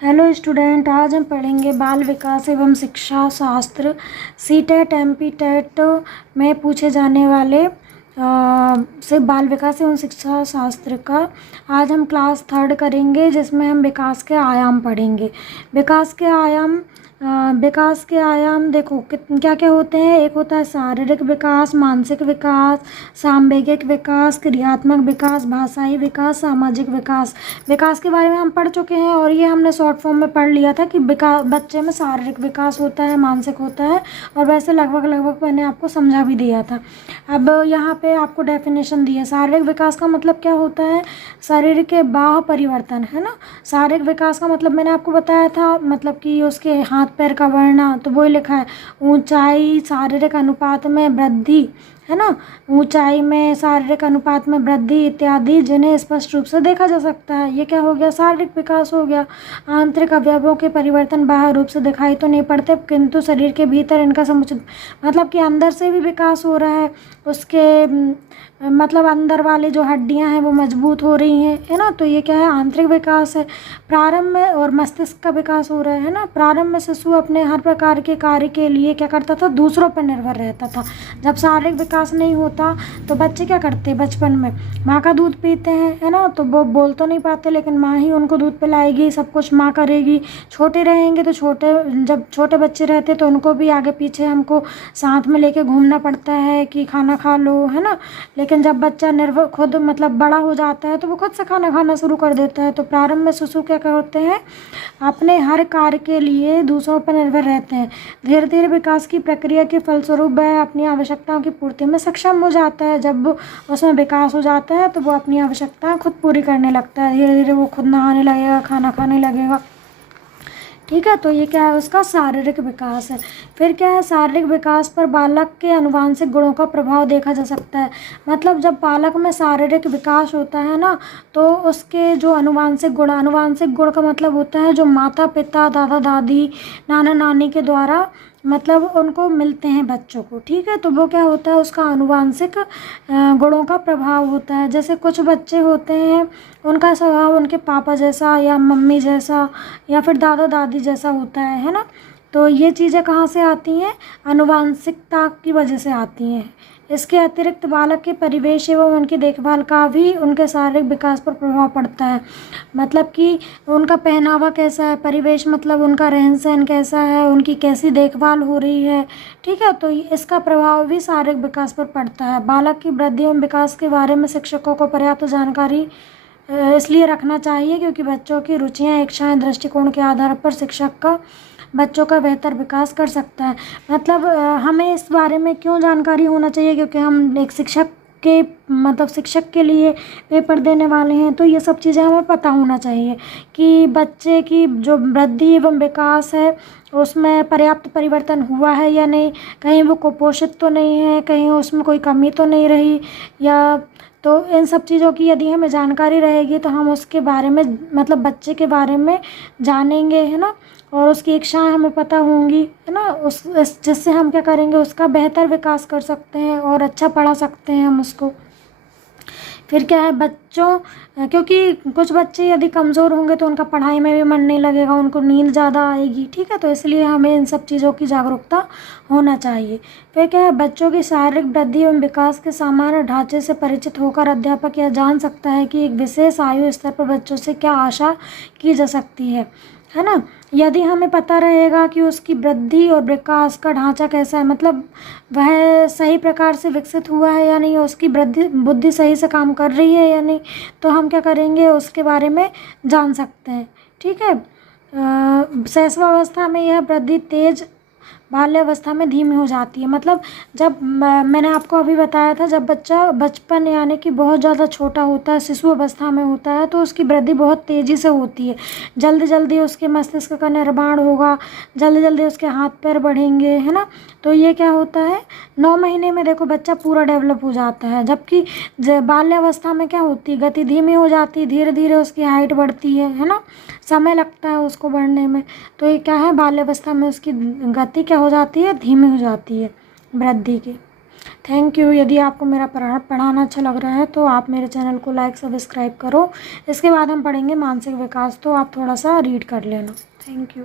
Hello student, आज हम पढ़ेंगे बाल विकास एवं शिक्षा शास्त्र सीटेट एमपीटेट में पूछे जाने वाले से बाल विकास एवं शिक्षा शास्त्र का। आज हम क्लास 3 करेंगे जिसमें हम विकास के आयाम पढ़ेंगे। विकास के आयाम देखो क्या क्या होते हैं। एक होता है शारीरिक विकास, मानसिक विकास, सांवेगिक विकास, क्रियात्मक विकास, भाषाई विकास, सामाजिक विकास। विकास के बारे में हम पढ़ चुके हैं और ये हमने शॉर्ट फॉर्म में पढ़ लिया था कि बच्चे में शारीरिक विकास होता है, मानसिक होता है, और वैसे लगभग मैंने आपको समझा भी दिया था। अब यहाँ पे आपको डेफिनेशन दी है। शारीरिक विकास का मतलब क्या होता है? शरीर के बाह्य परिवर्तन, है ना। शारीरिक विकास का मतलब मैंने आपको बताया था, मतलब कि उसके हाथ पैर का बढ़ना, तो वही लिखा है। ऊंचाई शारीरिक अनुपात में वृद्धि, है ना, ऊंचाई में शारीरिक अनुपात में वृद्धि इत्यादि जिन्हें स्पष्ट रूप से देखा जा सकता है। ये क्या हो गया? शारीरिक विकास हो गया। आंतरिक अवयवों के परिवर्तन बाह्य रूप से दिखाई तो नहीं पड़ते, किंतु शरीर के भीतर इनका समुचित, मतलब कि अंदर से भी विकास हो रहा है। उसके मतलब अंदर वाली जो हड्डियां हैं वो मजबूत हो रही हैं, है ना। तो ये क्या है? आंतरिक विकास है। प्रारंभ में और मस्तिष्क का विकास हो रहा है ना। प्रारंभ में शिशु अपने हर प्रकार के कार्य के लिए क्या करता था? दूसरों पर निर्भर रहता था। जब शारीरिक विकास नहीं होता तो बच्चे क्या करते? बचपन में माँ का दूध पीते हैं, है ना। तो वो बोल तो नहीं पाते, लेकिन माँ ही उनको दूध पिलाएगी, सब कुछ माँ करेगी। छोटे रहेंगे तो जब छोटे बच्चे रहते तो उनको भी आगे पीछे हमको साथ में लेके घूमना पड़ता है कि खाना खा लो, है ना। लेकिन जब बच्चा निर्भर खुद मतलब बड़ा हो जाता है तो वो खुद से खाना खाना शुरू कर देता है। तो प्रारंभ में शिशु क्या करते हैं? अपने हर कार्य के लिए दूसरों पर निर्भर रहते हैं। धीरे धीरे विकास की प्रक्रिया के फलस्वरूप वह अपनी आवश्यकताओं की पूर्ति में सक्षम हो जाता है। जब उसमें विकास हो जाता है तो वो अपनी आवश्यकताएं खुद पूरी करने लगता है। धीरे धीरे वो खुद नहाने लगेगा, खाना खाने लगेगा, ठीक है। तो ये क्या है? उसका शारीरिक विकास है। फिर क्या है? शारीरिक विकास पर बालक के अनुवांशिक गुणों का प्रभाव देखा जा सकता है। मतलब जब बालक में शारीरिक विकास होता है ना, तो उसके जो अनुवांशिक गुण का मतलब होता है जो माता पिता, दादा दादी, नाना नानी के द्वारा मतलब उनको मिलते हैं बच्चों को, ठीक है। तो वो क्या होता है? उसका अनुवांशिक गुणों का प्रभाव होता है। जैसे कुछ बच्चे होते हैं उनका स्वभाव उनके पापा जैसा या मम्मी जैसा या फिर दादा दादी जैसा होता है ना। तो ये चीज़ें कहाँ से आती हैं? अनुवांशिकता की वजह से आती हैं। इसके अतिरिक्त बालक के परिवेश एवं उनकी देखभाल का भी उनके शारीरिक विकास पर प्रभाव पड़ता है। मतलब कि उनका पहनावा कैसा है, परिवेश मतलब उनका रहन सहन कैसा है, उनकी कैसी देखभाल हो रही है, ठीक है। तो इसका प्रभाव भी शारीरिक विकास पर पड़ता है। बालक की वृद्धि एवं विकास के बारे में शिक्षकों को पर्याप्त जानकारी इसलिए रखना चाहिए क्योंकि बच्चों की रुचियाँ, इच्छाएं, दृष्टिकोण के आधार पर शिक्षक का बच्चों का बेहतर विकास कर सकता है। मतलब हमें इस बारे में क्यों जानकारी होना चाहिए? क्योंकि हम एक शिक्षक के लिए पेपर देने वाले हैं, तो ये सब चीज़ें हमें पता होना चाहिए कि बच्चे की जो वृद्धि एवं विकास है उसमें पर्याप्त परिवर्तन हुआ है या नहीं, कहीं वो कुपोषित तो नहीं है, कहीं उसमें कोई कमी तो नहीं रही, या तो इन सब चीज़ों की यदि हमें जानकारी रहेगी तो हम उसके बारे में मतलब बच्चे के बारे में जानेंगे, है ना। और उसकी इच्छाएं हमें पता होंगी, है ना। जिससे हम क्या करेंगे? उसका बेहतर विकास कर सकते हैं और अच्छा पढ़ा सकते हैं हम उसको। फिर क्या है? क्योंकि कुछ बच्चे यदि कमज़ोर होंगे तो उनका पढ़ाई में भी मन नहीं लगेगा, उनको नींद ज़्यादा आएगी, ठीक है। तो इसलिए हमें इन सब चीज़ों की जागरूकता होना चाहिए। फिर क्या है? बच्चों की शारीरिक वृद्धि एवं विकास के सामान्य ढांचे से परिचित होकर अध्यापक यह जान सकता है कि एक विशेष आयु स्तर पर बच्चों से क्या आशा की जा सकती है ना। यदि हमें पता रहेगा कि उसकी वृद्धि और विकास का ढांचा कैसा है, मतलब वह सही प्रकार से विकसित हुआ है या नहीं, उसकी बुद्धि सही से काम कर रही है या नहीं, तो हम क्या करेंगे? उसके बारे में जान सकते हैं, ठीक है। शैशवावस्था में यह वृद्धि तेज, बाल्यावस्था में धीमी हो जाती है। मतलब जब मैंने आपको अभी बताया था, जब बच्चा बचपन यानी कि बहुत ज़्यादा छोटा होता है, शिशु अवस्था में होता है, तो उसकी वृद्धि बहुत तेज़ी से होती है। जल्दी जल्दी उसके मस्तिष्क का निर्माण होगा, जल्दी जल्दी उसके हाथ पैर बढ़ेंगे, है ना। तो ये क्या होता है? 9 महीने में देखो बच्चा पूरा डेवलप हो जाता है, जबकि बाल्यावस्था में क्या होती है? गति धीमी हो जाती है, धीरे धीरे उसकी हाइट बढ़ती है ना, समय लगता है उसको बढ़ने में। तो ये क्या है? बाल्यावस्था में उसकी गति क्या हो जाती है? धीमी हो जाती है वृद्धि की। Thank you. यदि आपको मेरा पढ़ाना अच्छा लग रहा है तो आप मेरे चैनल को लाइक सब्सक्राइब करो। इसके बाद हम पढ़ेंगे मानसिक विकास, तो आप थोड़ा सा रीड कर लेना। Thank you.